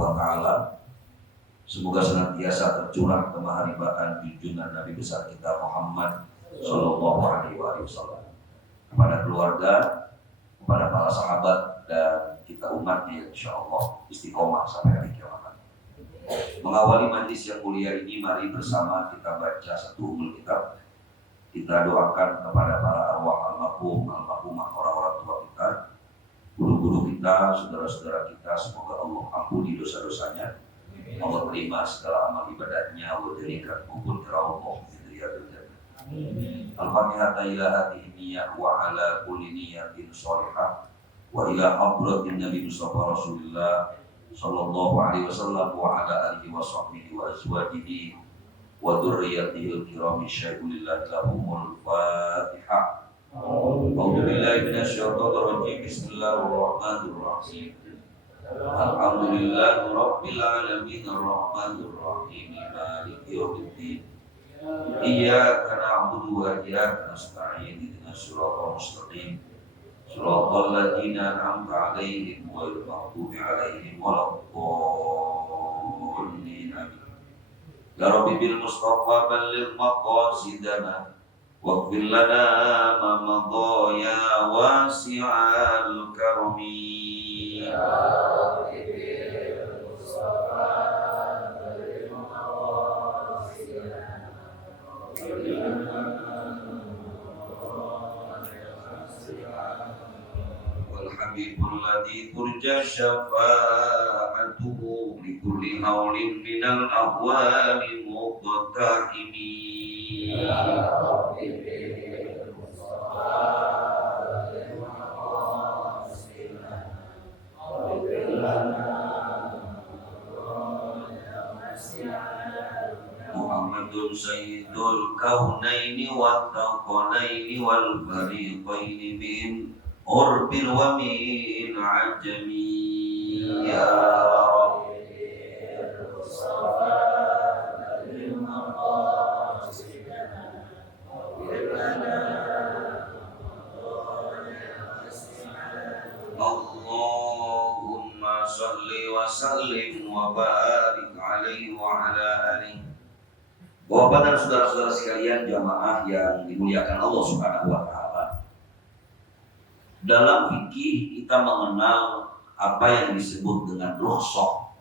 wa ta'ala. Semoga senantiasa tercurah kemaharibaan junjungan Nabi besar kita Muhammad Sallallahu Alaihi Wasallam kepada keluarga, kepada para sahabat dan kita umatnya, insya Allah istiqomah sampai hari kiamat. Mengawali majlis yang mulia ini, mari bersama kita baca satu umul kitab. Kita doakan kepada para arwah almarhumah orang-orang tua kita, guru-guru kita, saudara-saudara kita, semoga Allah ampuni dosa-dosanya, Allah terima segala amal ibadahnya, Allah jadikan kubur Allah di riyadil jannah. Al-Fatihah ila hadhihi niyyah wa ala kulli niyyatin shalihah wa ila hadratin Nabi Mustafa Rasulullah sallallahu alaihi wasallam wa ala alihi wa sahbihi wa azwajihi wa dzurriyyatihi al-kiram syai'ulillahi lahumul Fatihah. A'udzu billahi minasyaitonir rajim. Bismillahirrahmanirrahim. Alhamdulillahi rabbil alamin arrahmanir rahim maliki yaumiddin. Iyyaka na'budu wa iyyaka nasta'in ihdinas siratal mustaqim siratal ladzina an'amta 'alaihim ghairil maghdubi 'alaihim waladdallin. Ya Rabbi bil Mustafa balligh maqasidana waghfir lana ma madha ya wasi'al karami. Ya Rabbi bil Mustafa balligh maqasidana waghfir lana wal habibul ladzi turja syafa'atuhu li kulli haulin minal ahwali muqtahimi. Ya Rabbi bil Mustafa Muhammadun sayyidul kaunaini wa thaqalaini wal fariqaini min urbil wa min ajami. Ya Rabbi bil Mustafa balligh maqasidana waghfir lana Allahumma shalli wa sallim wa barik alaihi wa ala alihi. Bapak dan saudara-saudara sekalian, jamaah yang dimuliakan Allah Subhanahu wa taala. Dalam fikih kita mengenal apa yang disebut dengan rukhsah.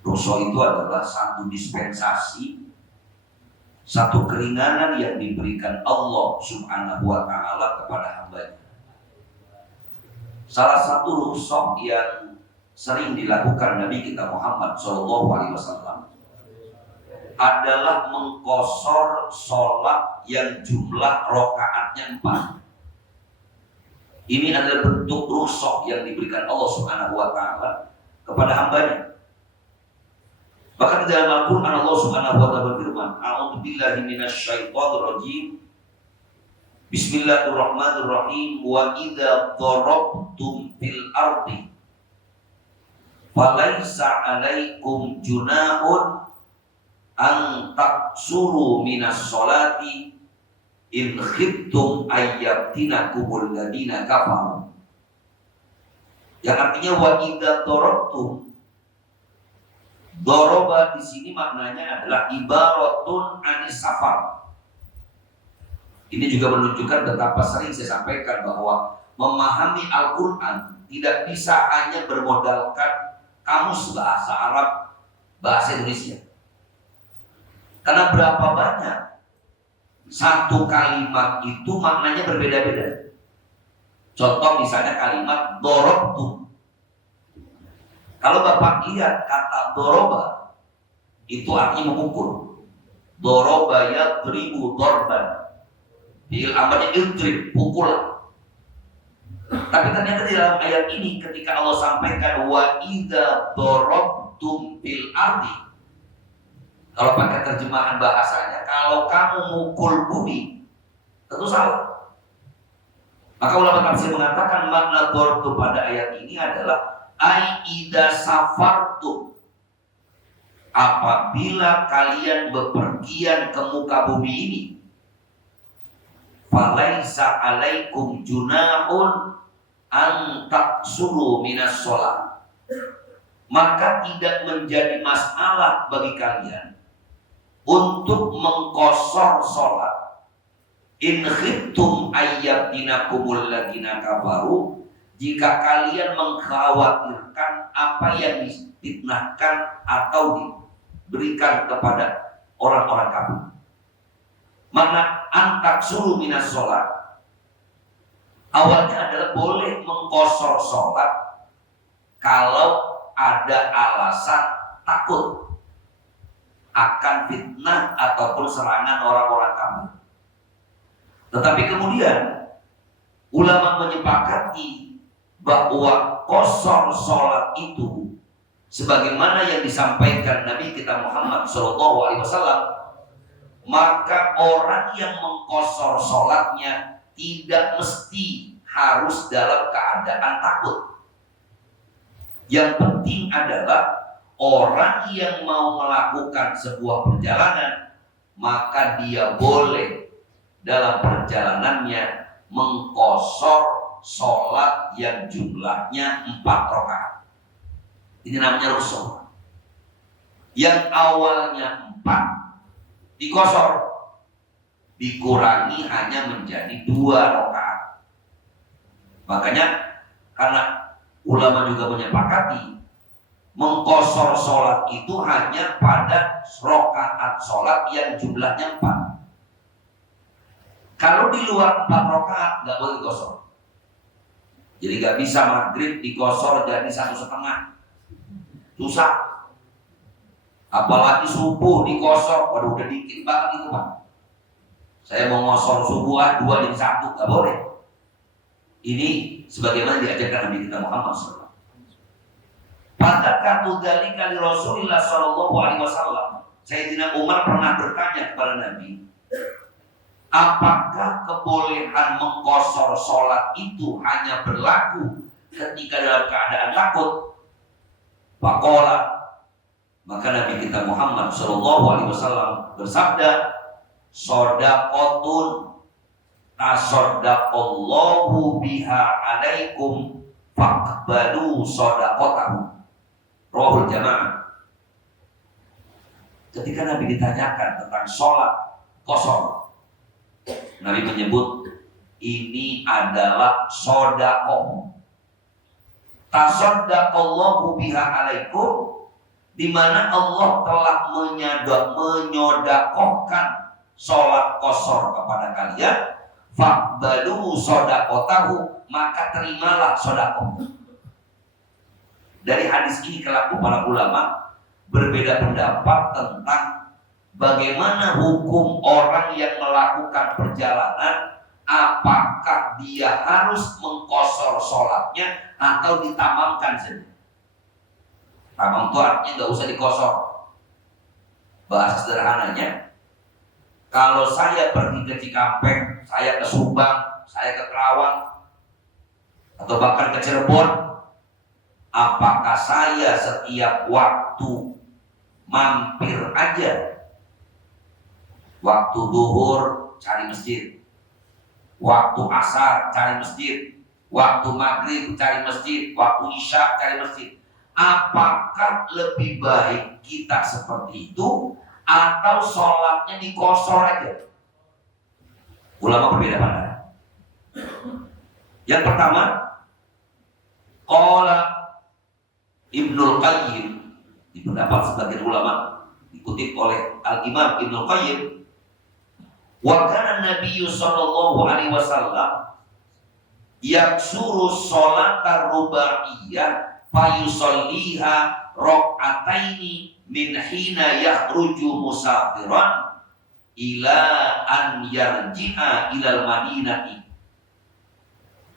Rukhsah itu adalah satu dispensasi, satu keringanan yang diberikan Allah Subhanahu wa taala kepada hamba-Nya. Salah satu rukhsah yang sering dilakukan Nabi kita Muhammad sallallahu alaihi wasallam adalah mengqashar sholat yang jumlah rakaatnya 4. Ini adalah bentuk rukhsah yang diberikan Allah Subhanahu wa taala kepada hamba-Nya. Bahkan di dalam Al-Qur'an Allah Subhanahu wa taala berfirman, "A'udzu billahi minasyaitonir rajim. Bismillahirrahmanirrahim. Wa idza darabtum fil ardi falaisa 'alaikum junahun an taksuru minas sholati in khiftum ayyabtinakumul ladina kafaru." Yang artinya wa idza darabtum. Doroba di sini maknanya adalah ibaratun anis safar. Ini juga menunjukkan betapa sering saya sampaikan bahwa memahami Al-Quran tidak bisa hanya bermodalkan kamus bahasa Arab, bahasa Indonesia. Karena berapa banyak satu kalimat itu maknanya berbeda-beda. Contoh misalnya kalimat dorobtu. Kalau Bapak lihat kata doroba, itu artinya memukul. Doroba yadribu dorban. Fi'il amarnya idrib, pukulan. Tapi ternyata di dalam ayat ini ketika Allah sampaikan wa idza dorobtum fil ardi, kalau pakai terjemahan bahasanya, kalau kamu mukul bumi, tentu salah. Maka ulama tafsir mengatakan makna dorobtu pada ayat ini adalah ai idza safartum, apabila kalian bepergian ke muka bumi ini, falaisa alaikum junahun an taksuru minas sholat, maka tidak menjadi masalah bagi kalian untuk mengkosor sholat. In khiftum ayyabtinakumul ladina kafaru, jika kalian mengkhawatirkan apa yang difitnahkan atau diberikan kepada orang-orang kafir. Mana antak suruh minas sholat, awalnya adalah boleh mengkosor sholat kalau ada alasan takut akan fitnah ataupun serangan orang-orang kafir. Tetapi kemudian ulama menyepakati bahwa kosor sholat itu sebagaimana yang disampaikan Nabi kita Muhammad SAW, maka orang yang mengkosor sholatnya tidak mesti harus dalam keadaan takut. Yang penting adalah orang yang mau melakukan sebuah perjalanan, maka dia boleh dalam perjalanannya mengkosor sholat yang jumlahnya 4 rakaat. Ini namanya rukhsah. Yang awalnya 4 dikosor, dikurangi hanya menjadi 2 rakaat. Makanya karena ulama juga menyepakati mengkosor sholat itu hanya pada rakaat sholat yang jumlahnya 4. Kalau di luar 4 rakaat nggak boleh dikosor. Jadi nggak bisa maghrib dikosor jadi 1,5, susah. Apalagi subuh dikosor, waduh udah dikit banget itu Pak. Saya mau ngosor subuh 2 jadi 1, nggak boleh. Ini sebagaimana diajarkan Nabi kita Muhammad SAW. Pada kartu dari kali Rasulullah SAW, Sayyidina Umar pernah bertanya kepada Nabi, apakah kebolehan mengkosor sholat itu hanya berlaku ketika dalam keadaan takut? Faqala, maka Nabi kita Muhammad SAW bersabda, shadaqatun tasaddaqallahu biha alaikum faqbalu shadaqatahu. Rawahul jamaah. Ketika Nabi ditanyakan tentang sholat kosor, Nabi menyebut ini adalah shadaqah. Tasaddaqallahu biha alaikum, di mana Allah telah menyodakohkan sholat kosor kepada kalian. Faqbalu shadaqatahu, maka terimalah sedekah. Dari hadis ini kelak para ulama berbeda pendapat tentang bagaimana hukum orang yang melakukan perjalanan, apakah dia harus mengkosor sholatnya atau ditamamkan saja. Tamam itu artinya nggak usah dikosor. Bahasa sederhananya, kalau saya pergi ke Cikampek, saya ke Subang, saya ke Kerawang, atau bahkan ke Cirebon, apakah saya setiap waktu mampir aja? Waktu duhur cari masjid, waktu asar cari masjid, waktu maghrib cari masjid, waktu isya cari masjid. Apakah lebih baik kita seperti itu atau sholatnya dikosor aja? Ulama berbeda pandangan. Yang pertama, qala Ibnul Qayyim, di pendapat sebagian ulama dikutip oleh Al-Imam Ibnul Qayyim, wa kana Nabi sallallahu alaihi wasallam yaksuru sholata rubaiyah fayusalliha raq'ataini min hina yakhruju musafiran ila an yarji'a ilal madinati.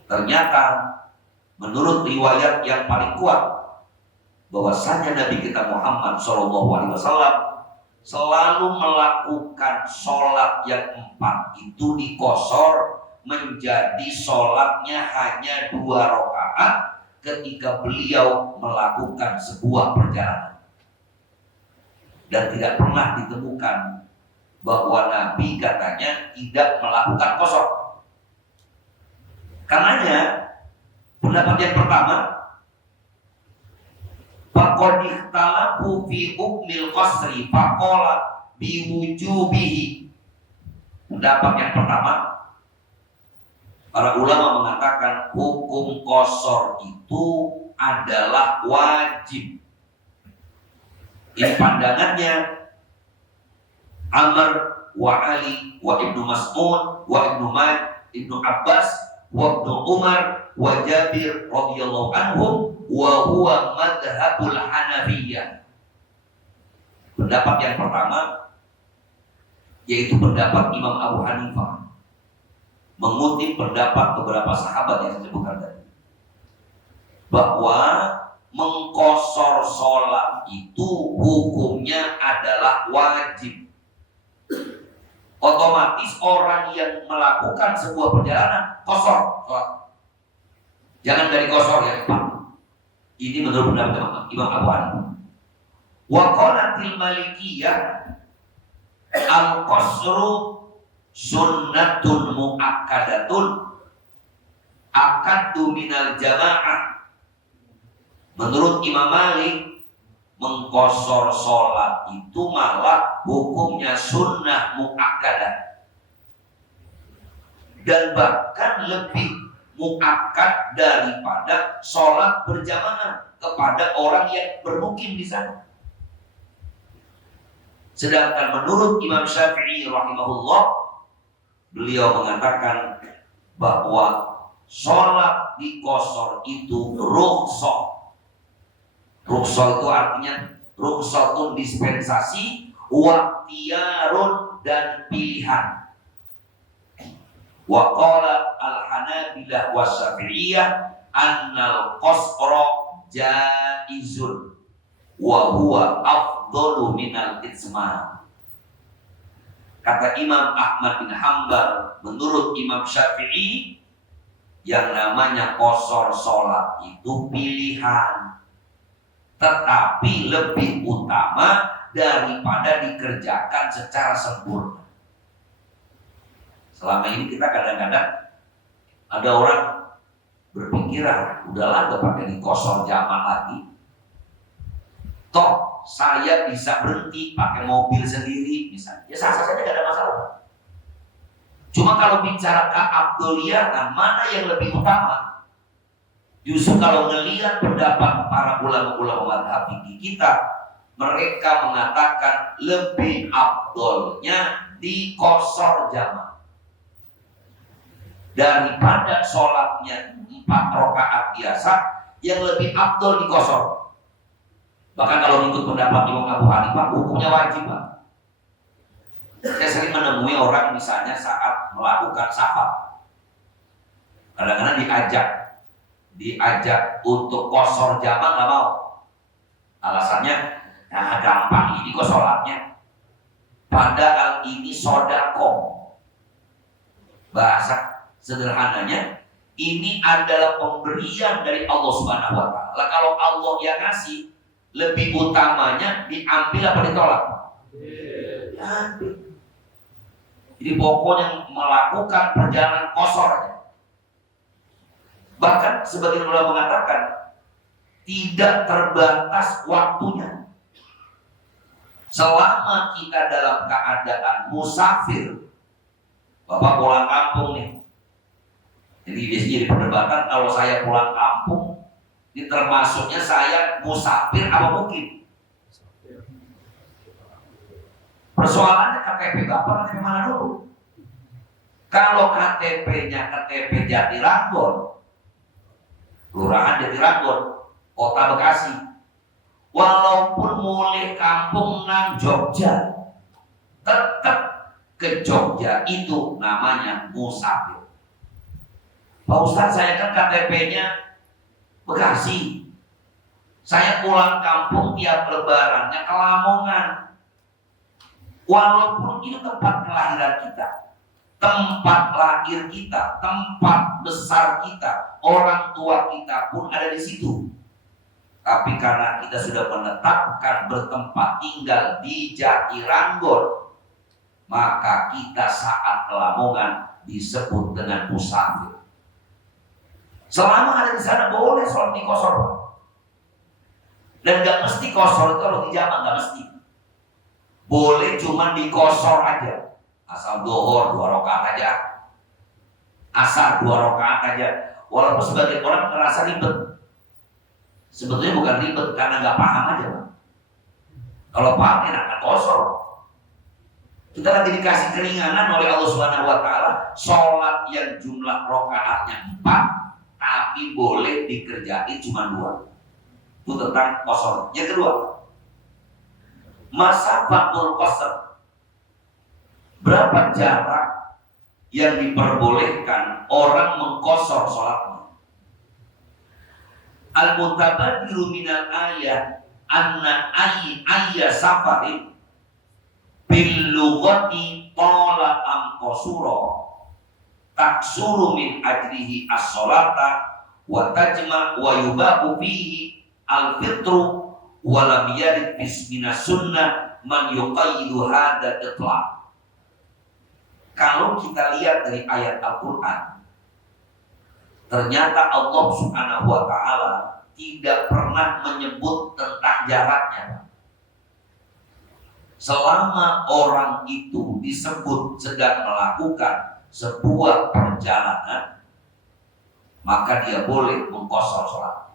Ternyata menurut riwayat yang paling kuat bahwasanya Nabi kita Muhammad SAW selalu melakukan sholat yang 4 itu dikosor menjadi sholatnya hanya 2 rakaat ketika beliau melakukan sebuah perjalanan. Dan tidak pernah ditemukan bahwa Nabi katanya tidak melakukan kosor. Karenanya pendapat yang pertama, Faqad ikhtalafu fi hukmil qasri faqala biwujubihi. Pendapat yang pertama, para ulama mengatakan hukum qasar itu adalah wajib. Ini pandangannya Amr wa Ali wa Ibnu Mas'ud wa Ibnu Abbas wa Ibnu Umar wa Jabir radhiyallahu anhum wa huwa madhabul Hanafiyah. Pendapat yang pertama yaitu pendapat Imam Abu Hanifah, mengutip pendapat beberapa sahabat yang saya sebutkan tadi, bahwa mengqashar sholat itu hukumnya adalah wajib. Otomatis orang yang melakukan sebuah perjalanan qashar sholat, jangan dari qashar ya Pak. Ini menurut pendapat Imam Abu Hanifah. Wa qalatil Malikiyah al-qasru sunnatun muakkadatun akaddu minal jamaah. Menurut Imam Malik, mengqashar sholat itu malah hukumnya sunnah muakkadah, dan bahkan lebih muakkad daripada sholat berjamaah kepada orang yang bermukim di sana. Sedangkan menurut Imam Syafi'i rahimahullah, beliau mengatakan bahwa sholat di qashar itu rukhsah. Rukhsah itu artinya rukhsatun dispensasi, waqtiyarun dan pilihan. Wa qala al-Hanabilah wa Syafi'iyah annal qasra jaizun wa huwa afdalu minal itsma. Kata Imam Ahmad bin Hanbal, menurut Imam Syafi'i, yang namanya qashar sholat itu pilihan, tetapi lebih utama daripada dikerjakan secara sempurna. Selama ini kita kadang-kadang ada orang berpikiran, udahlah gak pakai di qashar jamak lagi, toh saya bisa berhenti pakai mobil sendiri misalnya, ya sah-sah saja gak ada masalah. Cuma kalau bicara keabdoliatan, mana yang lebih utama? Justru kalau melihat pendapat para ulama-ulama mazhab fikih kita, mereka mengatakan lebih afdolnya di qashar jamak daripada sholatnya 4 rakaat biasa, yang lebih afdol di qashar. Bahkan kalau ikut pendapat Imam Abu Hanifah, hukumnya wajib, Pak. Saya sering menemui orang misalnya saat melakukan safar, kadang-kadang diajak untuk qashar jamak nggak mau. Alasannya, nah gampang ini kok sholatnya. Padahal ini sodako. Bahasa sederhananya, ini adalah pemberian dari Allah Subhanahu Wa Taala. Kalau Allah yang ngasih, lebih utamanya diambil apa ditolak? Diambil. Jadi pokoknya melakukan perjalanan qashar. Bahkan sebagian ulama mengatakan tidak terbatas waktunya. Selama kita dalam keadaan musafir, Bapak pulang kampung nih. Jadi biasanya jadi perdebatan, kalau saya pulang kampung, ini termasuknya saya musafir apa mungkin? Persoalannya KTP Bapak, KTP mana dulu? Kalau KTP-nya KTP Jatiranggon, Kelurahan Jatiranggon, Kota Bekasi, walaupun mulai kampung nang Jogja, tetap ke Jogja itu namanya musafir. Pak Ustadz, saya kan KTP-nya Bekasi, saya pulang kampung tiap lebarannya ke Lamongan. Walaupun itu tempat kelahiran kita, tempat lahir kita, tempat besar kita, orang tua kita pun ada di situ. Tapi karena kita sudah menetapkan bertempat tinggal di Jatiranggon, maka kita saat ke Lamongan disebut dengan musafir. Selama ada di sana boleh sholat di qashar. Dan gak mesti kosor itu kalau dijamak, gak mesti. Boleh cuma dikosor aja. Asal dohor 2 rakaat aja, asar 2 rakaat aja. Walaupun sebagian orang merasa ribet, sebetulnya bukan ribet karena gak paham aja, Pak. Kalau paham enak kosor. Kita lagi dikasih keringanan oleh Allah Subhanahu wa taala, sholat yang jumlah rakaatnya 4 tapi boleh dikerjain cuma 2. Itu tentang kosor. Yang kedua, masafatul qasr. Berapa jarak yang diperbolehkan orang mengkosor sholatnya? Al-mutabadiru minal ayat anna ayya safarin bil lughati tala am qasura taksuru min ajrihi as-sholata wa tajma wa yubahu fihi al-fitru wa lam yarid bisminas sunnah man yuqayyidu hadha itlaq. Kalau kita lihat dari ayat Al-Quran, ternyata Allah Subhanahu wa ta'ala tidak pernah menyebut tentang jaraknya. Selama orang itu disebut sedang melakukan sebuah perjalanan, maka dia boleh mengkosor sholat.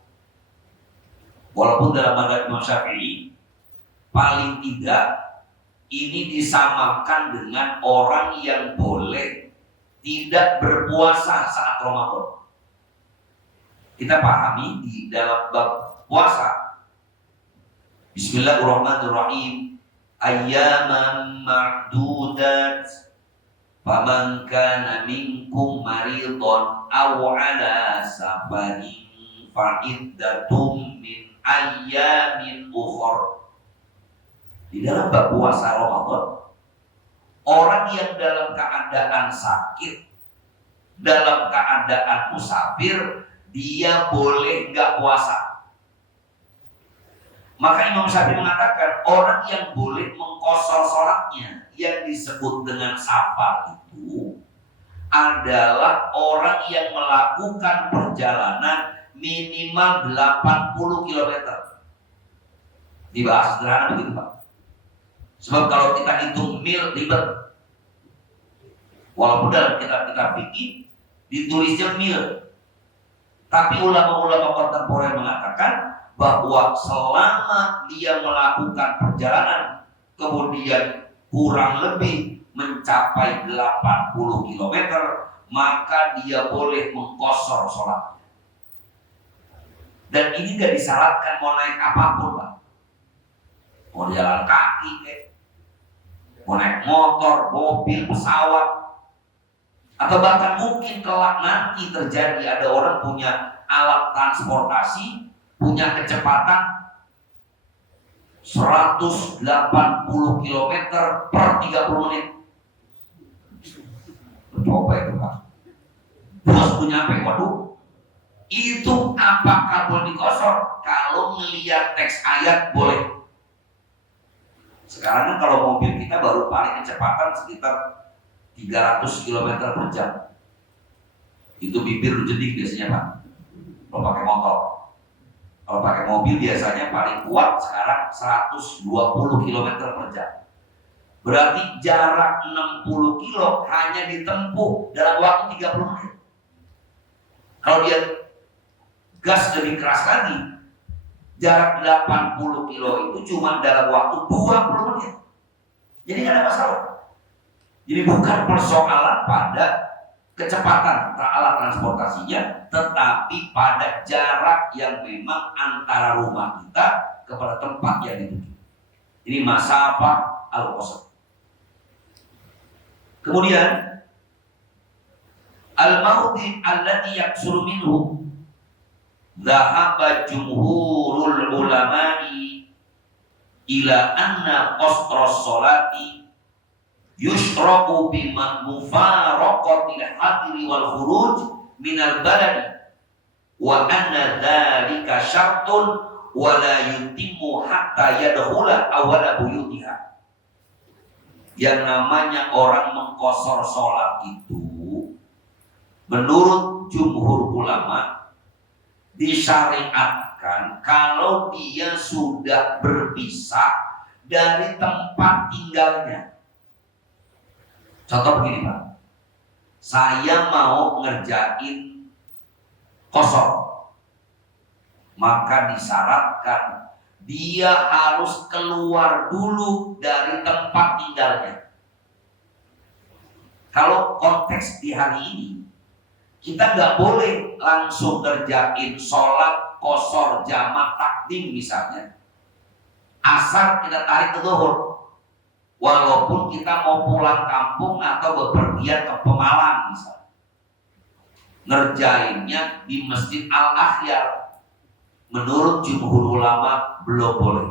Walaupun dalam mazhab Imam Syafi'i, paling tidak ini disamakan dengan orang yang boleh tidak berpuasa saat Ramadan. Kita pahami di dalam bab puasa, Bismillahirrahmanirrahim, ayyaman ma'dudat faman kana minkum maridun aw ala safarin fa iddatum min ayyamin ukhra. Di dalam bab puasa Ramadan, orang yang dalam keadaan sakit, dalam keadaan musafir, dia boleh nggak puasa. Maka Imam Syafi'i mengatakan orang yang boleh mengkosor sholatnya yang disebut dengan safar itu adalah orang yang melakukan perjalanan minimal 80 km. Dibahas sederhana begitu, Pak. Sebab kalau kita hitung mil ribet. Walaupun dalam kitab-kitab fikih ditulisnya mil, tapi ulama-ulama kontemporer mengatakan bahwa selama dia melakukan perjalanan kemudian kurang lebih mencapai 80 km, maka dia boleh mengkosor sholatnya. Dan ini gak disyaratkan mau naik apapun, Pak. Mau jalan kaki, mau naik motor, mobil, pesawat, atau bahkan mungkin kelak nanti terjadi ada orang punya alat transportasi, punya kecepatan 180 km per 30 menit. Coba itu, Pak. Terus punya apa? Waduh, itu apakah boleh dikosor? Kalau ngelihat teks ayat boleh. Sekarang kan kalau mobil kita baru paling kecepatan sekitar 300 km per jam. Itu bibir jedik biasanya, Pak. Kalau pakai motor. Kalau pakai mobil biasanya paling kuat sekarang 120 km per jam. Berarti jarak 60 kilo hanya ditempuh dalam waktu 30 menit. Kalau dia gas lebih keras lagi, jarak 80 kilo itu cuma dalam waktu 20 menit. Jadi nggak ada masalah. Jadi bukan persoalan pada kecepatan alat transportasinya, tetapi pada jarak yang memang antara rumah kita kepada tempat yang dituju. Ini masafah al-qasr. Kemudian al-mawdi' alladhi yaksuru minhu dhahaba jumhurul ulama'i ila anna qasras sholati yushraqu bima mufaraqatil hadiri wal khuruj minal baladi wa anna dzalika syartun wa la yutimmu hatta yadkhula awwala buyutiha. Yang namanya orang mengkosor sholat itu menurut jumhur ulama disyariatkan disyariatkan kalau dia sudah berpisah dari tempat tinggalnya. Contoh begini Pak, saya mau ngerjain kosong, maka disyaratkan dia harus keluar dulu dari tempat tinggalnya. Kalau konteks di hari ini, kita nggak boleh langsung ngerjain sholat qashar jamak takdim misalnya. Asar kita tarik ke zuhur. Walaupun kita mau pulang kampung atau bepergian ke Pemalang misalnya. Ngerjainnya di Masjid Al-Akhyar. Menurut jumhur ulama belum boleh.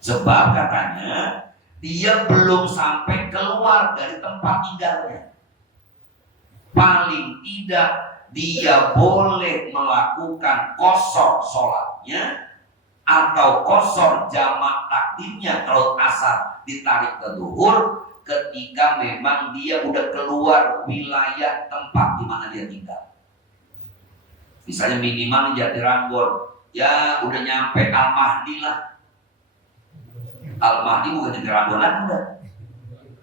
Sebab katanya dia belum sampai keluar dari tempat tinggalnya. Paling tidak dia boleh melakukan qashar sholatnya atau qashar jamak takdimnya kalau asar ditarik ke zuhur ketika memang dia udah keluar wilayah tempat di mana dia tinggal. Misalnya minimal di Jatiranggon, ya udah nyampe Al-Mahdi lah. Al-Mahdi bukan Jatiranggon lagi, udah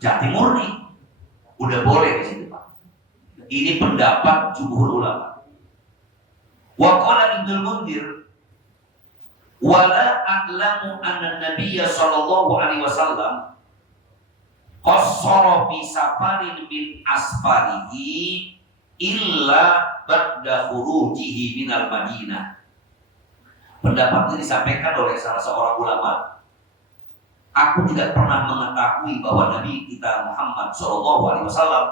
Jati Murni, udah boleh di situ Pak. Ini pendapat jumhur ulama. Wa qala Ibnu Munzir wala a'lamu anna Nabiyya sallallahu alaihi wasallam qassara fi safarin min asfarihi illa ba'da khurujihi minal Madinah. Pendapat ini disampaikan oleh salah seorang ulama. Aku tidak pernah mengetahui bahwa Nabi kita Muhammad sallallahu alaihi wasallam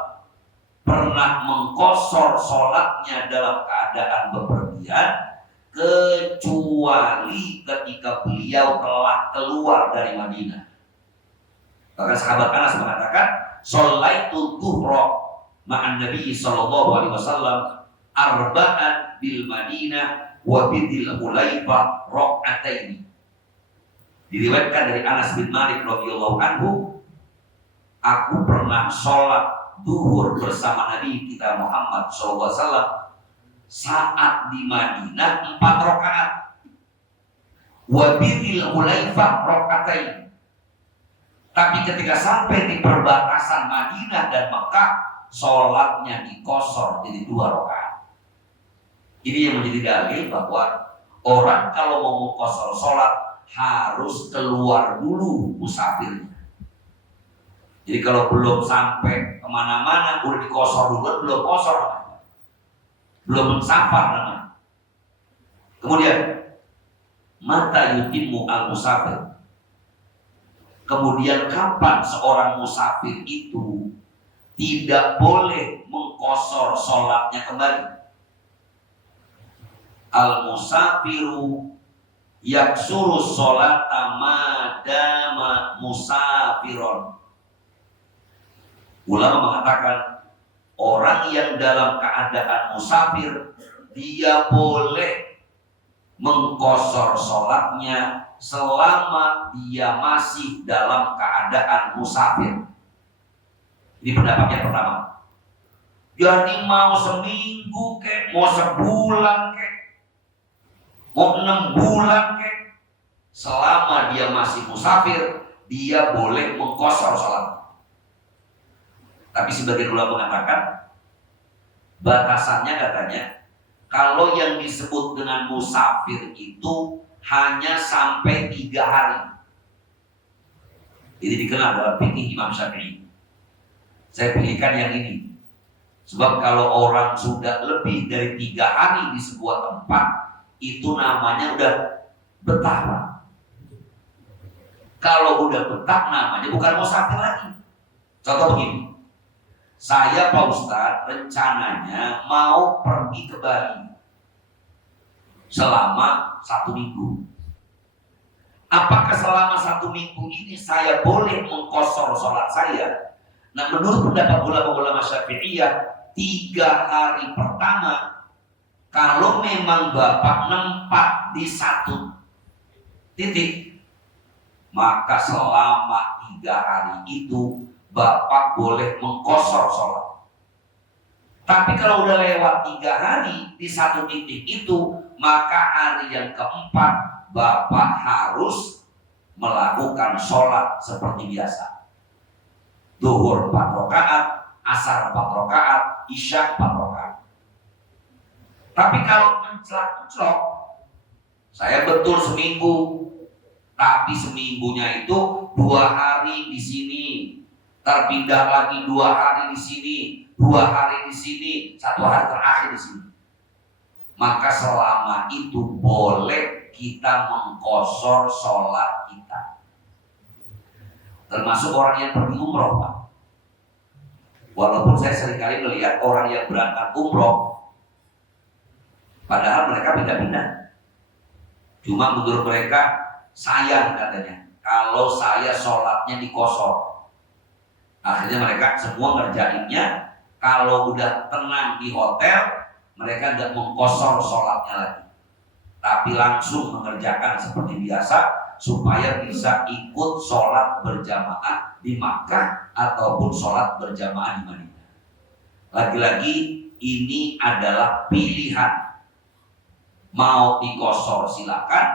pernah mengqashar sholatnya dalam keadaan bepergian kecuali ketika beliau telah keluar dari Madinah. Bahkan sahabat Anas mengatakan, "Shallaitu dhuhra ma'an Nabi sallallahu alaihi wasallam arba'an bil Madinah wa bidil Hulaifah raq'ataini." Diriwayatkan dari Anas bin Malik radhiyallahu anhu, aku pernah sholat duhur bersama Nabi kita Muhammad SAW saat di Madinah 4 rakaat, wa bidil Hulaifah raq'atain. Tapi ketika sampai di perbatasan Madinah dan Mekah, sholatnya dikosor jadi 2 rakaat. Ini yang menjadi dalil bahwa orang kalau mau mengkosor sholat harus keluar dulu musafirnya. Jadi kalau belum sampai kemana-mana udah dikosor dulu, belum kosor, belum mensafar namanya. Kemudian mata yutimmu al-musafir. Kemudian kapan seorang musafir itu tidak boleh mengkosor sholatnya kembali? Al-musafiru yaksuru sholata madama musafiron. Ulama mengatakan orang yang dalam keadaan musafir dia boleh mengkosor sholatnya selama dia masih dalam keadaan musafir. Ini pendapat yang pertama. Jadi mau seminggu kek, mau sebulan kek, mau 6 bulan kek, selama dia masih musafir dia boleh mengkosor sholatnya. Tapi sebagian ulama mengatakan batasannya katanya kalau yang disebut dengan musafir itu hanya sampai 3 hari. Ini dikenal dalam fikih Imam Syafi'i. Saya pilihkan yang ini. Sebab kalau orang sudah lebih dari 3 hari di sebuah tempat, itu namanya udah betah Pak. Kalau udah betah namanya bukan musafir lagi. Contoh begini. Saya Pak Ustadz rencananya mau pergi ke Bali selama 1 minggu. Apakah selama 1 minggu ini saya boleh mengkosor sholat saya? Nah, menurut pendapat ulama-ulama Syafi'iyah, 3 hari pertama kalau memang Bapak nempat di 1 titik, maka selama 3 hari itu Bapak boleh mengkosor sholat. Tapi kalau udah lewat 3 hari di 1 titik itu, maka hari yang keempat Bapak harus melakukan sholat seperti biasa. Zuhur 4 rakaat, asar 4 rakaat, isya 4 rakaat. Tapi kalau mencelak-mencelok, saya betul seminggu, tapi seminggunya itu 2 hari di sini, terpindah lagi 2 hari di sini, 2 hari di sini, 1 hari terakhir di sini. Maka selama itu boleh kita mengqashar sholat kita. Termasuk orang yang pergi umroh, Pak. Walaupun saya seringkali melihat orang yang berangkat umroh, padahal mereka pindah-pindah. Cuma menurut mereka sayang katanya, kalau saya sholatnya diqashar. Akhirnya mereka semua ngerjainnya, kalau udah tenang di hotel, mereka nggak mengqashar sholatnya lagi, tapi langsung mengerjakan seperti biasa supaya bisa ikut sholat berjamaah di Makkah ataupun sholat berjamaah di Madinah. Lagi-lagi ini adalah pilihan. Mau diqashar silakan,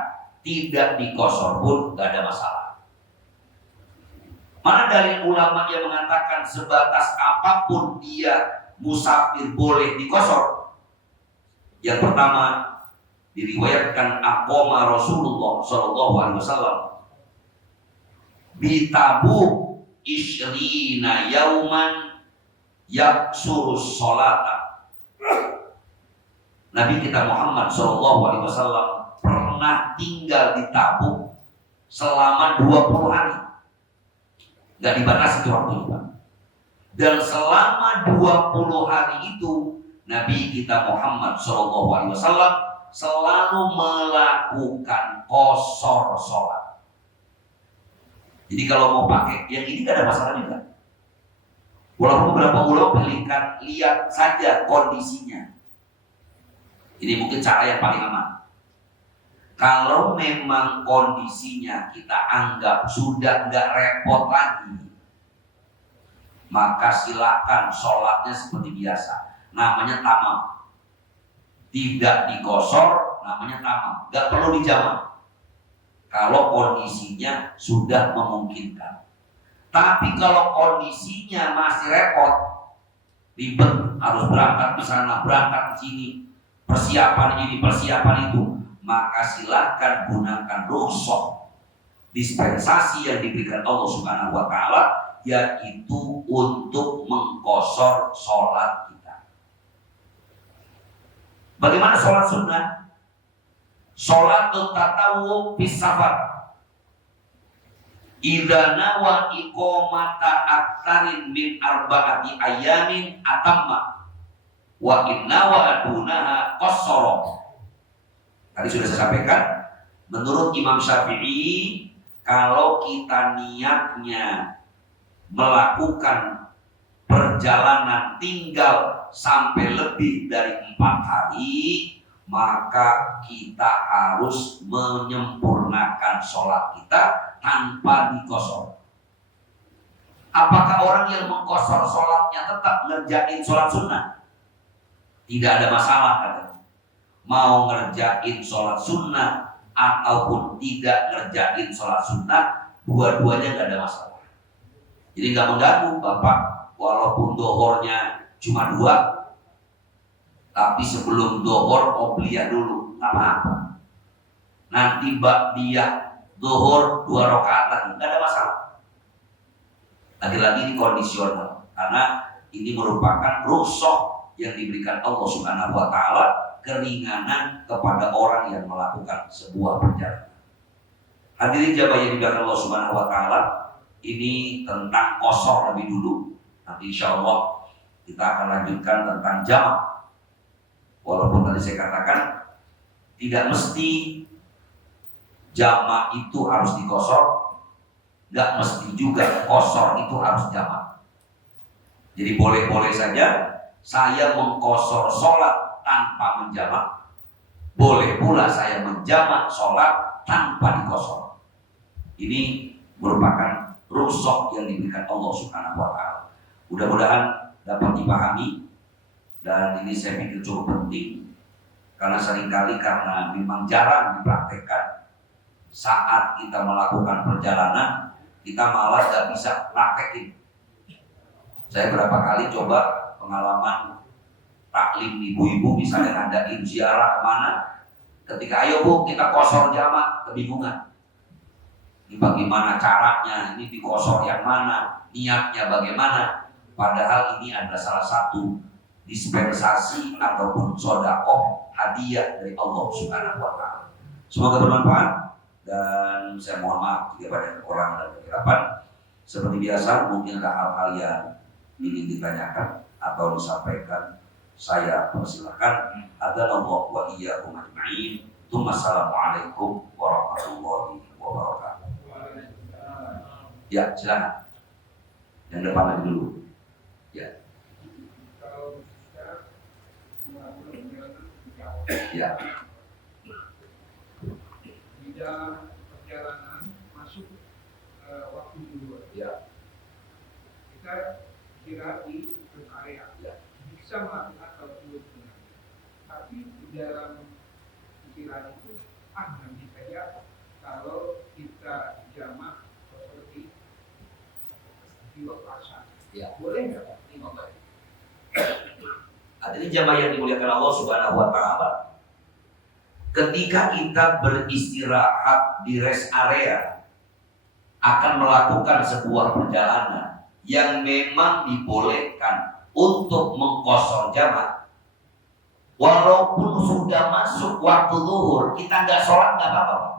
tidak diqashar pun nggak ada masalah. Mana dari ulama yang mengatakan sebatas apapun dia musafir boleh diqashar? Yang pertama, diriwayatkan aqama Rasulullah SAW bitabuk isyrina yauman yaksurus sholata. Nabi kita Muhammad SAW pernah tinggal di Tabuk selama 20 hari. Gak dibatasi itu waktunya. Dan selama 20 hari itu Nabi kita Muhammad SAW selalu melakukan qashar sholat. Jadi kalau mau pakai yang ini gak ada masalah juga. Walaupun beberapa ulama belikan lihat saja kondisinya. Ini mungkin cara yang paling aman. Kalau memang kondisinya kita anggap sudah gak repot lagi, maka silakan sholatnya seperti biasa. Namanya tamam. Tidak diqashar, namanya tamam. Gak perlu dijamak kalau kondisinya sudah memungkinkan. Tapi kalau kondisinya masih repot, ribet, harus berangkat ke sana, berangkat ke sini, persiapan ini, persiapan itu, maka silakan gunakan rukhsah dispensasi yang diberikan Allah Subhanahu wa taala, yaitu untuk mengqashar sholat kita. Bagaimana sholat sunnah? Sholat tatawwu fis safar. Idza nawa iqamata aktarin min arba'ati ayamin atamma wa innawa dunaha qassara. Tadi sudah saya sampaikan, menurut Imam Syafi'i, kalau kita niatnya melakukan perjalanan tinggal sampai lebih dari 4 hari, maka kita harus menyempurnakan sholat kita tanpa diqashar. Apakah orang yang mengqashar sholatnya tetap ngerjain sholat sunnah? Tidak ada masalah katanya. Mau ngerjain sholat sunnah ataupun tidak ngerjain sholat sunnah, dua-duanya nggak ada masalah. Jadi nggak mengganggu Bapak, walaupun dohornya cuma 2, tapi sebelum dohor obliyah dulu, nggak apa-apa. Nanti ba'diyah dohor 2 rakaat lagi, nggak ada masalah. Lagi-lagi ini kondisional, karena ini merupakan rukhsah yang diberikan Allah Subhanahu wa taala, keringanan kepada orang yang melakukan sebuah perjalanan. Hadirin jamaah yang dimuliakan Allah Subhanahu wa taala, ini tentang qashar lebih dulu. Nanti insya Allah kita akan lanjutkan tentang jamak. Walaupun tadi saya katakan tidak mesti jamak itu harus diqashar, nggak mesti juga qashar itu harus jamak. Jadi boleh-boleh saja saya mengqashar sholat tanpa menjamak, boleh pula saya menjamak sholat tanpa diqashar. Ini merupakan rukhsah yang diberikan Allah Subhanahu wa taala. Mudah-mudahan dapat dipahami, dan ini saya pikir cukup penting. Karena seringkali karena memang jarang dipraktekkan, saat kita melakukan perjalanan kita malah gak bisa praktekin. Saya berapa kali coba pengalaman taklim ibu-ibu, misalnya ngadain ziarah kemana, ketika ayo bu kita kosor jamak, kebingungan. Ini bagaimana caranya, ini dikosor yang mana, niatnya bagaimana. Padahal ini adalah salah satu dispensasi ataupun sodakoh hadiah dari Allah Subhanahu wa Ta'ala. Semoga bermanfaat dan saya mohon maaf jika banyak kekurangan dan kekeliruan. Seperti biasa, mungkin ada hal-hal yang ingin ditanyakan atau disampaikan, saya persilakan. Adzanallahu wa iyyakum ajma'in. Assalamualaikum warahmatullahi wabarakatuh. Ya, silakan. Yang depan lagi dulu. Ya. Ya. Di dalam perjalanan masuk waktu dulu. Ya. Kita kira di rest area. Ya. Bisa melakukan kalau dulu sebenarnya. Tapi di dalam pikiran itu nanti saja kalau kita jamak seperti di waktu asar. Ya. Boleh nggak? Artinya jamaah yang dimuliakan Allah Subhanahu wa Ta'ala, ketika kita beristirahat di rest area akan melakukan sebuah perjalanan yang memang dibolehkan untuk mengkosor jamak, walaupun sudah masuk waktu zuhur kita nggak sholat nggak apa-apa,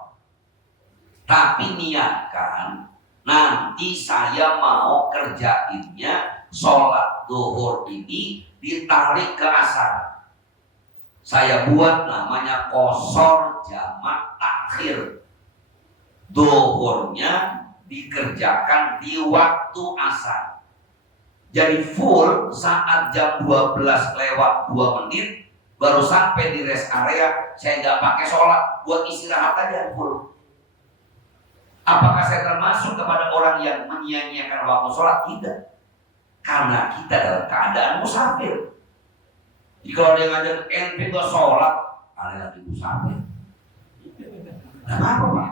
tapi niatkan nanti saya mau kerjainnya sholat zuhur ini ditarik ke asar. Saya buat namanya kosor jamak takhir. Zuhurnya dikerjakan di waktu asar. Jadi full saat jam 12 lewat 2 menit baru sampai di rest area, saya nggak pakai sholat, buat istirahat aja full. Apakah saya termasuk kepada orang yang menyia-nyiakan waktu sholat? Tidak. Karena kita dalam keadaan musafir. Jadi kalau dia ngajak ente gak sholat, ada lagi musafir. Nah, apa Pak?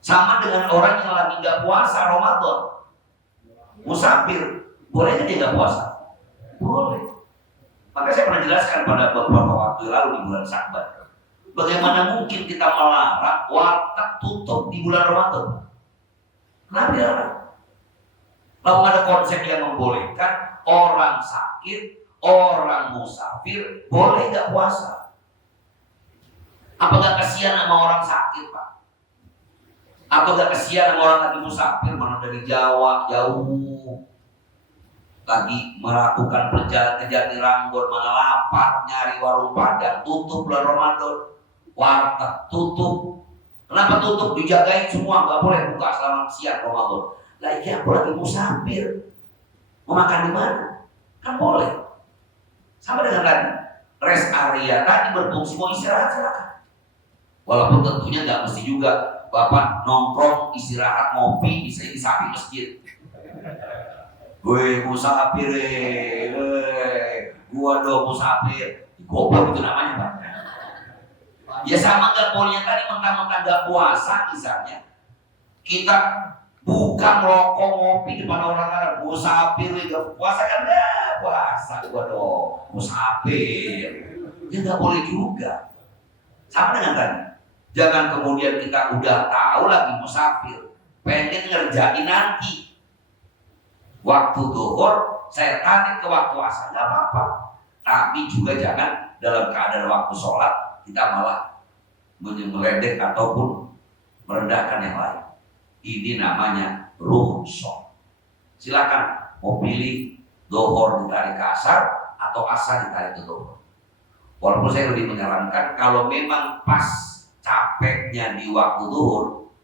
Sama dengan orang yang lagi gak puasa Ramadan, musafir, bolehnya dia gak puasa? Boleh. Maka saya pernah jelaskan pada beberapa waktu lalu di bulan Sya'ban, bagaimana mungkin kita melarang warteg tutup di bulan Ramadan? Kenapa dilarang? Lalu ada konsep yang membolehkan orang sakit, orang musafir boleh gak puasa. Apa gak kasihan sama orang sakit Pak? Atau gak kasihan sama orang lagi musafir, mana dari Jawa jauh, lagi melakukan perjalanan ke Jatiranggon, mana lapar nyari warung Padang, tutup bulan Ramadan, warteg tutup. Kenapa tutup? Dijagain semua, gak boleh buka selama siang Ramadan. Lah iya, aku lagi musafir, mau makan di mana? Kan boleh. Sama dengan tadi, rest area tadi berfungsi mau istirahat silakan. Walaupun tentunya nggak mesti juga Bapak nongkrong istirahat ngopi bisa di samping masjid. Gue musafir, gua dong musafir, goblok itu namanya Pak. Ya sama nggak bolehnya tadi mentang-mentang nggak puasa misalnya, kita bukan rokok ngopi depan orang Arab, musafir gak puasa kan ya puasa gua dong musafir, ya nggak boleh juga. Sama dengan tadi, jangan kemudian kita udah tahu lagi musafir, pengen ngerjain nanti waktu zuhur saya tarik ke waktu asar, nggak apa-apa. Tapi juga jangan dalam keadaan waktu sholat kita malah meledek ataupun merendahkan yang lain. Ini namanya rukhsah. Silakan mau pilih zuhur ditarik ke asar atau asar ditarik ke zuhur. Walaupun saya lebih menyarankan kalau memang pas capeknya di waktu zuhur,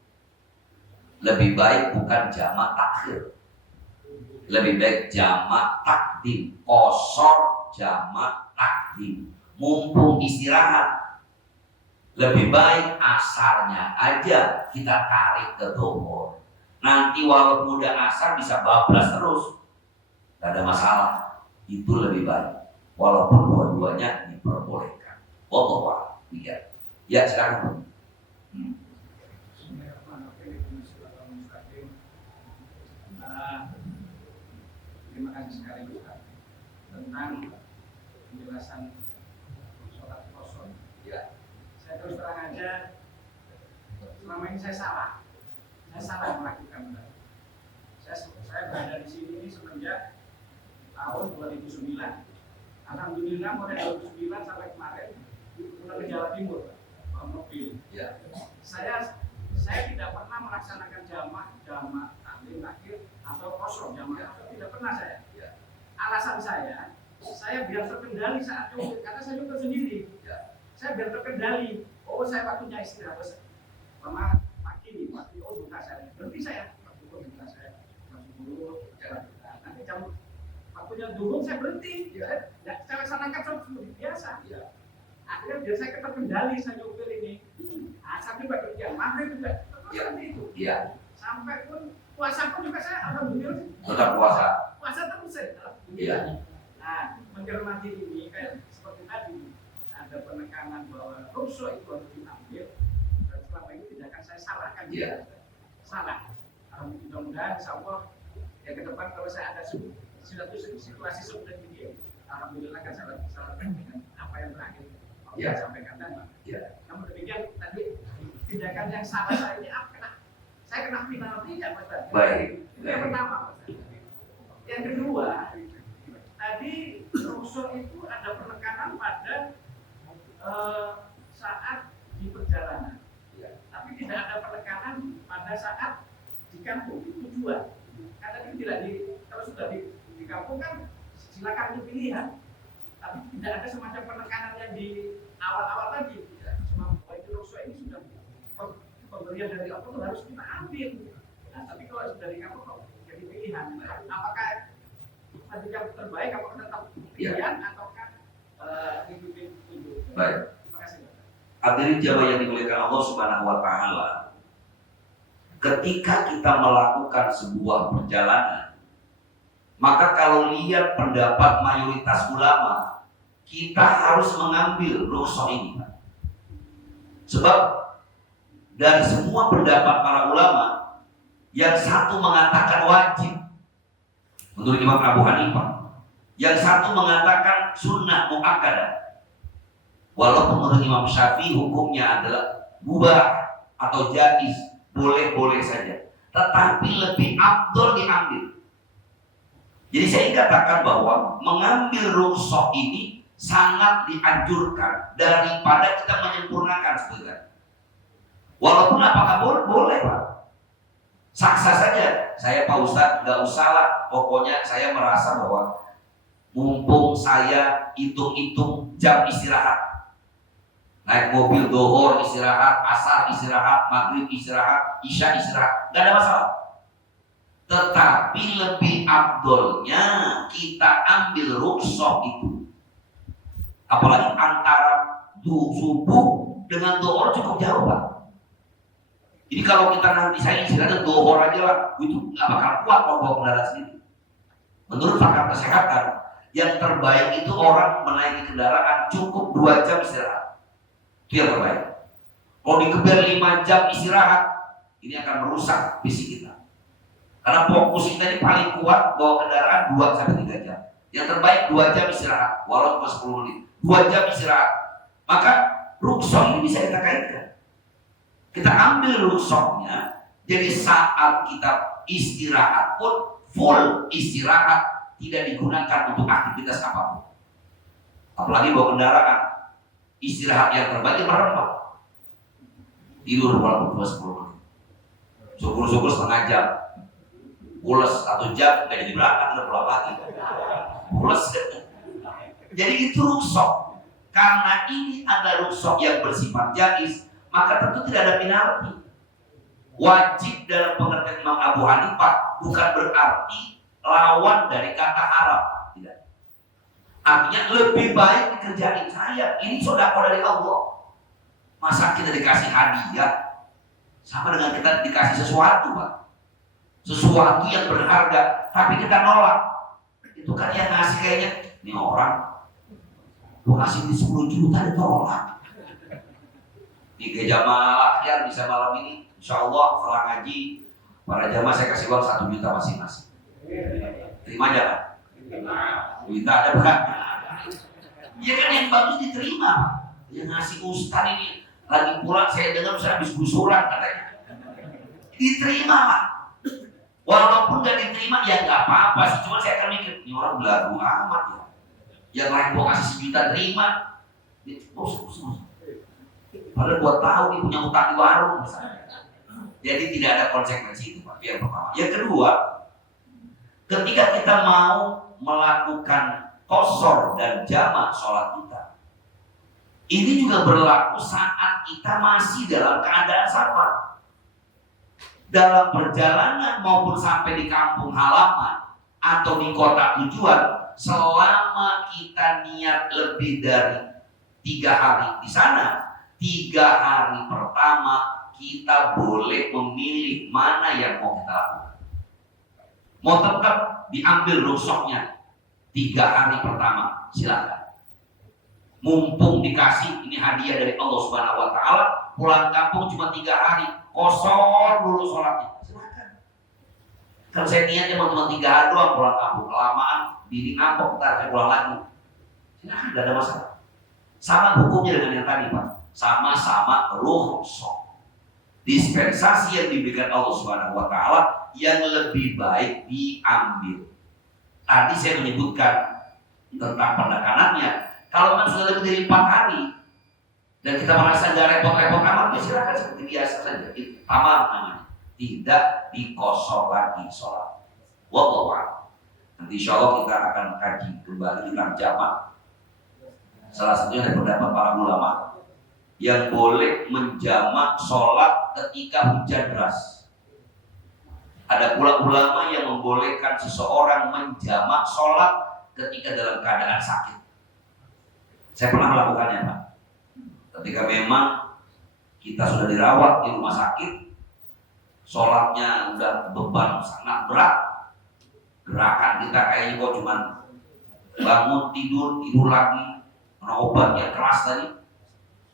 lebih baik bukan jamak takhir, lebih baik jamak takdim, kosor jamak takdim. Mumpung istirahat, lebih baik asarnya aja kita tarik ke zuhur. Nanti walaupun udah asar bisa bablas terus, gak ada masalah. Itu lebih baik, walaupun dua-duanya diperbolehkan. Wallahu a'lam. Iya. Ya, silakan. Terima kasih sekali Ustaz tentang penjelasan sholat kosong. Ya. Saya terus terang aja, selama ini saya salah melakukan itu. Saya berada di sini ini semenjak tahun 2009. Alhamdulillah mulai 2009 sampai kemarin pulang ke Jawa Timur bawa mobil. Ya. Saya tidak pernah melaksanakan jamak taklim akhir atau kosong jamak kosong, tidak pernah saya. Ya. Alasan saya biar terkendali saat nyopir karena saya nyopir sendiri. Ya. Saya biar terkendali. Oh, saya waktunya istirahat. Sama pagi nih, pagi buka saya. Berarti saya buka saya jam 10. Nanti jam waktunya dulu saya berhenti. Ya. Saya laksanakan seperti biasa. Ya. Akhirnya biar saya terkendali saya nyopir ini. Sampai bekerja, maghrib juga. Seperti itu. Iya. Sampai pun puasa pun juga saya alhamdulillah Tetap puasa. puasa terus saya. Iya. Nah, mencermati ini kayak seperti tadi ada penekanan bahwa rusuh itu harus diambil dan selama ini tidak akan saya salahkan. Iya. Salah. Mudah-mudahan insya Allah ya ke depan kalau saya ada suatu situasi seperti ini, alhamdulillah kan saya dengan apa yang terakhir Iya. saya sampaikan tadi. Iya. Namun demikian tadi tindakan yang salah saya ini saya kena penalti ya Mas. Baik. Itu yang pertama Mas. Yang kedua, tadi rusuh itu ada penekanan pada saat di perjalanan. Ya. Tapi tidak ada penekanan pada saat di kampung, itu tujuan. Karena itu tidak kalau sudah di kampung kan silakan itu pilihan. Tapi tidak ada semacam penekanan yang di awal-awal tadi. Semua itu rusuh ini sudah pemberian dari Allah itu harus kita ambil. Nah, tapi kalau sudah di kampung kok jadi pilihan. Apakah tadi yang terbaik, apakah tetap pilihan ataukah ikutin tunjuk? Baik. Terima kasih. Hadirin jamaah yang dimuliakan Allah Subhanahu wa taala. Ketika kita melakukan sebuah perjalanan, maka kalau lihat pendapat mayoritas ulama, kita harus mengambil rukhsah ini. Sebab dari semua pendapat para ulama, yang satu mengatakan wajib menurut Imam Abu Hanifah, yang satu mengatakan sunnah muakkadah. Walaupun menurut Imam Syafi'i hukumnya adalah mubah atau jaiz, boleh-boleh saja, tetapi lebih afdol diambil. Jadi saya katakan bahwa mengambil rukhsah ini sangat dianjurkan daripada kita menyempurnakan sebenarnya. Walaupun apakah boleh Pak? Sah-sah saja. Saya Pak Ustadz nggak usah lah. Pokoknya saya merasa bahwa mumpung saya hitung-hitung jam istirahat, naik mobil dohor istirahat, asar istirahat, maghrib istirahat, isya istirahat, nggak ada masalah. Tetapi lebih afdolnya kita ambil rukhsah itu. Apalagi antara subuh dengan dohor cukup jauh Pak. Jadi kalau kita nanti saya istirahat dohor aja lah, itu nggak bakal kuat kalau bawa kendaraan sendiri. Menurut pakar kesehatan, yang terbaik itu orang menaiki kendaraan cukup 2 jam istirahat. Itu yang terbaik. Kalau dikejar 5 jam istirahat, ini akan merusak fisik kita. Karena fokus kita ini paling kuat bawa kendaraan 2-3 jam. Yang terbaik 2 jam istirahat, walaupun 10 menit. 2 jam istirahat. Maka rukhsah ini bisa kita kaitkan. Kita ambil rukhsahnya, jadi saat kita istirahat pun full istirahat, tidak digunakan untuk aktivitas apapun. Apalagi bawa kendaraan, istirahat yang terbaik meremah. Tidur walaupun 10 menit. Syukur-syukur setengah jam. Pules 1 jam, nggak jadi berangkat, udah pulang lagi. Pules. Jadi itu rukhsah. Karena ini ada rukhsah yang bersifat jaiz, maka tentu tidak ada penalti. Wajib dalam pengertian Imam Abu Hanifah bukan berarti lawan dari kata haram. Tidak. Artinya lebih baik dikerjain saya. Ini sedekah dari Allah. Masa kita dikasih hadiah sama dengan kita dikasih sesuatu Pak. Sesuatu yang berharga, tapi kita nolak. Itu kan yang ngasih kayaknya ini orang Lu kasih duit 10 juta ditolak. 3 jamaah akhir bisa malam ini, insya Allah setelah ngaji para jamaah saya kasih uang 1 juta masing-masing. Terima aja kan? Minta ada bukan? Ya kan yang bagus diterima. Yang ngasih ustaz ini lagi pulang saya dengar saya habis gusuran katanya. Diterima Pak. Walaupun gak diterima ya nggak apa-apa sih. Cuma saya akan mikir ini orang belagu amat ya. Yang lain gua kasih 1 juta terima. Padahal gua tahu dia punya utang di warung misalnya. Jadi tidak ada konsekuensi itu Pak. Yang pertama. Yang kedua, ketika kita mau melakukan qashar dan jamak sholat kita, ini juga berlaku saat kita masih dalam keadaan safar. Dalam perjalanan maupun sampai di kampung halaman atau di kota tujuan, selama kita niat lebih dari 3 hari di sana, 3 hari pertama kita boleh memilih mana yang mau kita lakukan. Mau tetap diambil rukshohnya 3 hari pertama, silakan. Mumpung dikasih ini hadiah dari Allah Subhanahu wa taala, pulang kampung cuma 3 hari, kosong dulu sholatnya. Silakan. Kalau saya niatnya cuma 3 hari doang pulang kampung, kelamaan diri ngambek ntar saya pulang lagi. Silakan, tidak ada masalah. Sama hukumnya dengan yang tadi Pak, sama-sama rukhsah. Dispensasi yang diberikan Allah Subhanahu wa taala yang lebih baik diambil. Tadi saya menyebutkan tentang penekanannya. Kalau memang sudah lebih dari 4 hari dan kita merasa nggak repot-repot amat, ya silakan seperti biasa saja. Itu tamam namanya. Tidak dikosor lagi sholat. Wallahu a'lam. Nanti insya Allah kita akan kaji kembali tentang jamak. Salah satunya dari pendapat para ulama yang boleh menjamak sholat ketika hujan deras. Ada pula ulama yang membolehkan seseorang menjamak sholat ketika dalam keadaan sakit. Saya pernah melakukannya Pak. Ketika memang kita sudah dirawat di rumah sakit, sholatnya udah beban sangat berat, gerakan kita kayaknya kok cuman bangun tidur lagi, karena obat yang keras tadi.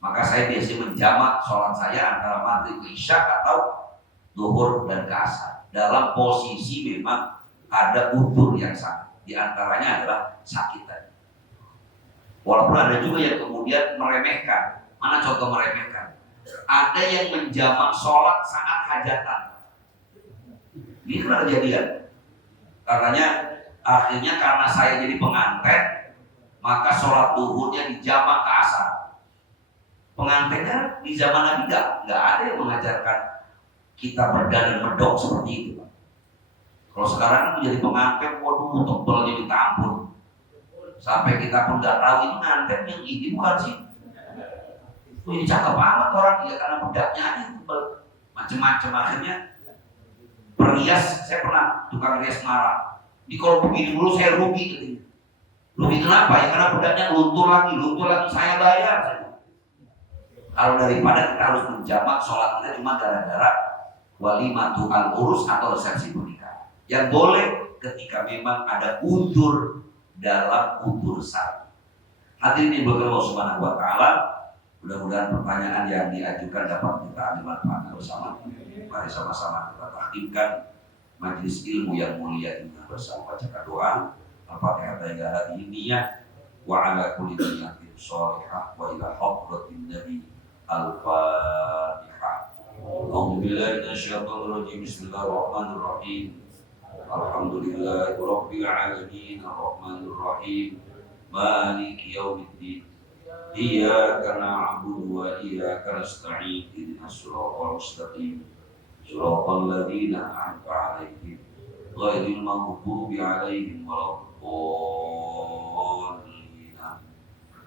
Maka saya biasanya menjamak sholat saya antara maghrib ke isya atau zuhur dan ke asar. Dalam posisi memang ada udzur yang sakit. Di antaranya adalah sakit tadi. Walaupun ada juga yang kemudian meremehkan. Mana contoh meremehkan? Ada yang menjamak sholat saat hajatan. Ini pernah kejadian. Katanya akhirnya karena saya jadi pengantin, maka sholat zuhurnya dijamak ke asar. Pengantinnya di zaman Nabi nggak ada yang mengajarkan kita berdandan medok seperti itu. Kalau sekarang menjadi pengantin, waduh tebelnya minta ampun. Sampai kita pun nggak tahu ini nganten yang ini bukan sih. Ini cakep banget orang ya karena bedaknya aja tebel. Macem-macem akhirnya perias. Saya pernah tukang rias marah. Ini kalau begini dulu saya rugi gitu. Rugi kenapa? Ya karena bedaknya luntur lagi saya bayar. Kalau daripada kita harus menjamak sholat kita cuma gara-gara walimatul al-urus atau resepsi pernikahan. Yang boleh ketika memang ada udzur dalam udzur syar'i. Hadirin yang berkenan Allah Subhanahu wa taala, mudah-mudahan pertanyaan yang diajukan dapat kita ambil manfaat bersama. Mari sama-sama kita takdimkan majelis ilmu yang mulia ini bersama baca doa. Al-Fatihah hari ini ya wa ala kulli niyatin shalihah wa ila hadratin nabi al-Fatihah. A'udzu billahi minasyaitonir rajim. Bismillahirrahmanirrahim. Alhamdulillahi rabbil alamin arrahmanir rahim maliki yaumiddin iyyaka na'budu wa iyyaka nasta'in ihdinas siratal mustaqim siratal ladzina an'amta 'alaihim ghairil maghdubi 'alaihim waladdallin.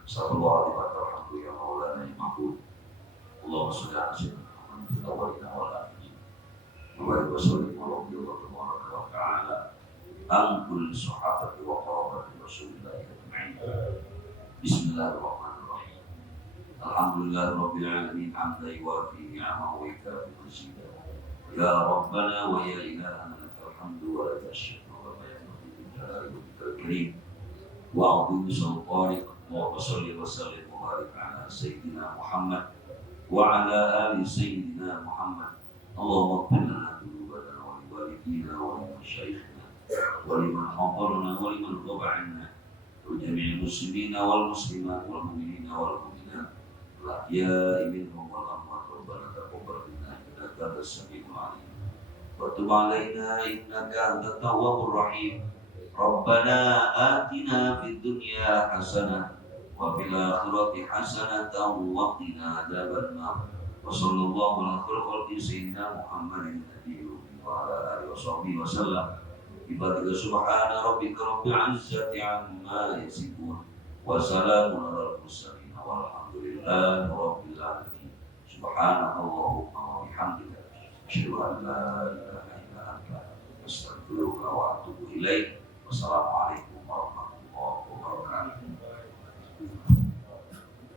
Sallallahu alaihi wa sallam ya maulana ya mahmud. Allahumma shalli ala sayyidina Muhammad wa ala alihi wa sallim wa ta'ala an kulli sahabati wa qarabati Rasulillah ajma'in. Bismillahirrahmanirrahim. Alhamdulillahirabbil alamin hamdan yuwafi ni'amahu wa yukafi mazida. Ya Rabbana wa ya ilahana lakal hamdu wa lakal syukru wa la ilaha illa anta karim wa a'udzu sultanik Allahumma sholli wa sallim wa barik ala sayyidina Muhammad wa ala ali sayyidina Muhammad. Allahumma ighfir lana dhunubana wa li walidina wa li masyayikhina wa liman hadarana wa liman ghaba 'anna wa jami'il muslimina wal muslimat wal mu'minina wal mu'minat al-ahya'i minhum wal amwat. Rabbana taqabbal minna innaka antas samiul 'alim wa tub 'alaina innaka antat tawwabur rahim. Rabbana atina fid dunya hasanah wa fil akhirati hasanatan wa qina adzabannar. Wa sallallahu ala khalqi sayyidina Muhammadin nabiyyi wa ala alihi wa sallam. Ibadaka subhana rabbika rabbil izzati amma yasifun wa salamun alal mursalin walhamdulillahi rabbil alamin. Subhanallahumma wa bihamdika asyhadu an la ilaha illa anta astaghfiruka wa atubu ilaik. Wassalamualaikum.